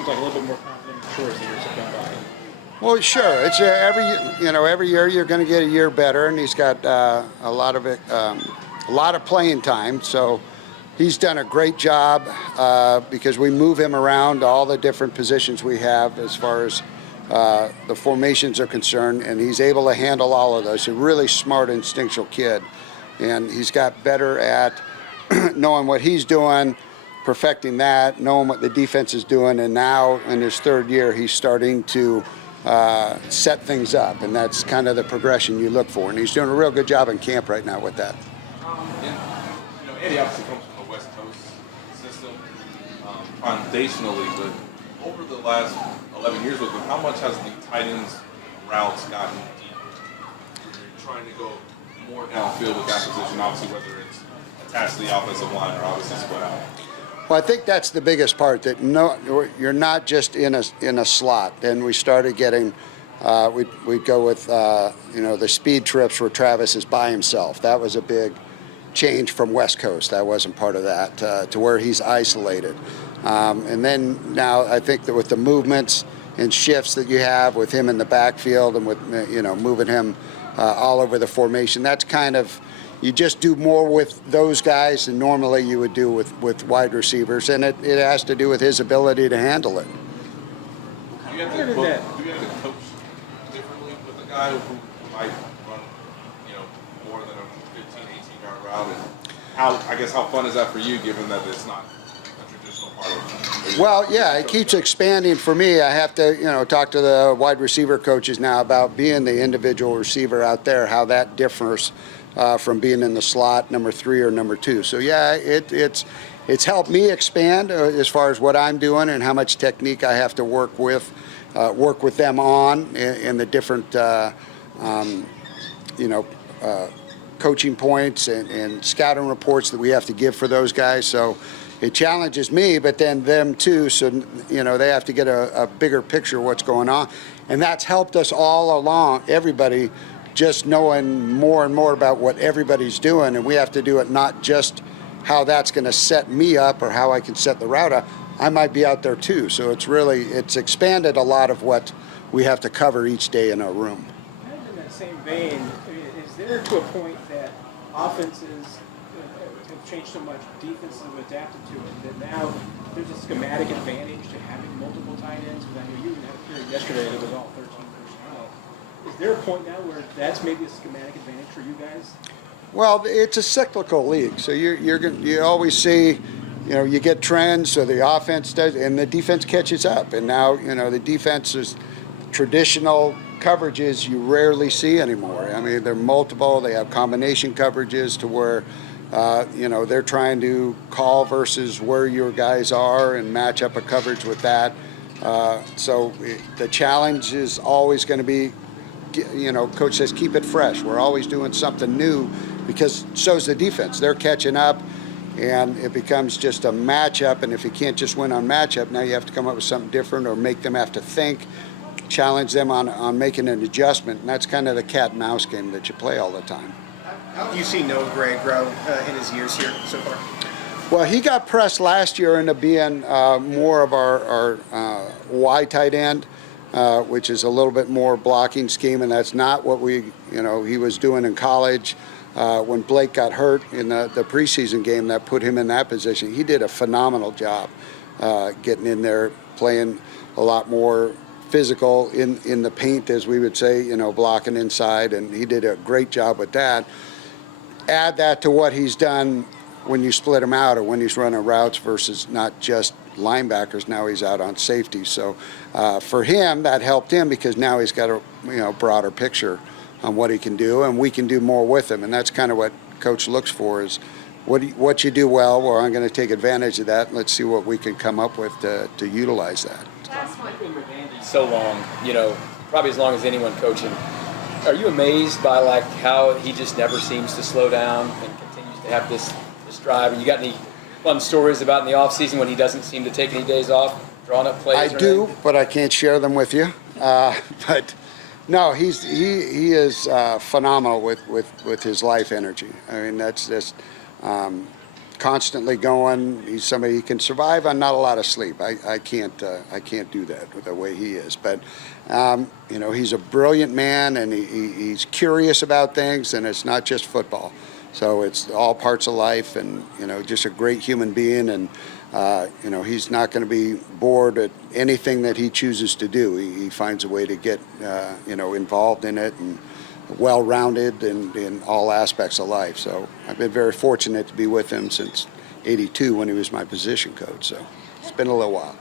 seems like a little bit more confident, sure, as the years have gone by. Well, sure. It's every year you're going to get a year better, and he's got a lot of playing time. So he's done a great job because we move him around to all the different positions we have as far as the formations are concerned, and he's able to handle all of those. He's a really smart, instinctual kid, and he's got better at knowing what he's doing, perfecting that, knowing what the defense is doing, and now in his third year, he's starting to set things up, and that's kind of the progression you look for. And he's doing a real good job in camp right now with that. Eddie obviously comes from the West Coast system foundationally, but over the last 11 years with him, how much has the tight ends routes gotten deeper? You're trying to go more downfield with that position, obviously, whether it's attached to the offensive line or obviously spread out. Well, I think that's the biggest part, that you're not just in a slot. Then we started getting, we'd go with, the speed trips where Travis is by himself. That was a big change from West Coast. That wasn't part of that, to where he's isolated. And then now I think that with the movements and shifts that you have with him in the backfield and with, moving him all over the formation, that's kind of, you just do more with those guys than normally you would do with wide receivers, and it has to do with his ability to handle it. Do you have to coach differently with a guy who might run, more than a 15, 18-yard route? And how fun is that for you, given that it's not a traditional part of it? Well, yeah, it keeps expanding for me. I have to, talk to the wide receiver coaches now about being the individual receiver out there, how that differs from being in the slot number 3 or number 2. So yeah, it's helped me expand as far as what I'm doing and how much technique I have to work with them on in the different coaching points and scouting reports that we have to give for those guys. So it challenges me, but then them too. So they have to get a bigger picture of what's going on, and that's helped us all along. Everybody. Just knowing more and more about what everybody's doing, and we have to do it not just how that's going to set me up or how I can set the route up. I might be out there too, so it's expanded a lot of what we have to cover each day in our room. And in that same vein, is there to a point that offenses have changed so much, defenses have adapted to it, that now there's a schematic advantage to having multiple tight ends? Because I know you even had a period yesterday that was all 13 personnel. Is there a point now where that's maybe a schematic advantage for you guys? Well, it's a cyclical league, so you always see, you get trends, so the offense does, and the defense catches up. And now, the defense's traditional coverages you rarely see anymore. I mean, they're multiple. They have combination coverages to where, they're trying to call versus where your guys are and match up a coverage with that. So the challenge is always going to be, coach says keep it fresh. We're always doing something new because so's the defense. They're catching up, and it becomes just a matchup. And if you can't just win on matchup, now you have to come up with something different or make them have to think, challenge them on making an adjustment. And that's kind of the cat and mouse game that you play all the time. How do you see Noah Gray grow in his years here so far? Well, he got pressed last year into being more of our Y tight end. Which is a little bit more blocking scheme, and that's not what he was doing in college. When Blake got hurt in the preseason game that put him in that position, he did a phenomenal job getting in there, playing a lot more physical in the paint, as we would say, blocking inside, and he did a great job with that. Add that to what he's done when you split him out or when he's running routes versus not just linebackers. Now he's out on safety. So for him, that helped him because now he's got a broader picture on what he can do, and we can do more with him. And that's kind of what Coach looks for is what you do well. Well, I'm going to take advantage of that. And let's see what we can come up with to utilize that. You've been with Andy so long, probably as long as anyone coaching. Are you amazed by how he just never seems to slow down and continues to have this drive? And you got any fun stories about in the off season when he doesn't seem to take any days off, drawing up plays? I do, but I can't share them with you. But no, he is phenomenal with his life energy. I mean, that's just constantly going. He's somebody who can survive on not a lot of sleep. I can't do that with the way he is. But you know, he's a brilliant man, and he's curious about things, and it's not just football. So it's all parts of life, and you know, just a great human being. And you know, he's not going to be bored at anything that he chooses to do. He finds a way to get you know, involved in it, and well-rounded in all aspects of life. So I've been very fortunate to be with him since '82 when he was my position coach. So it's been a little while.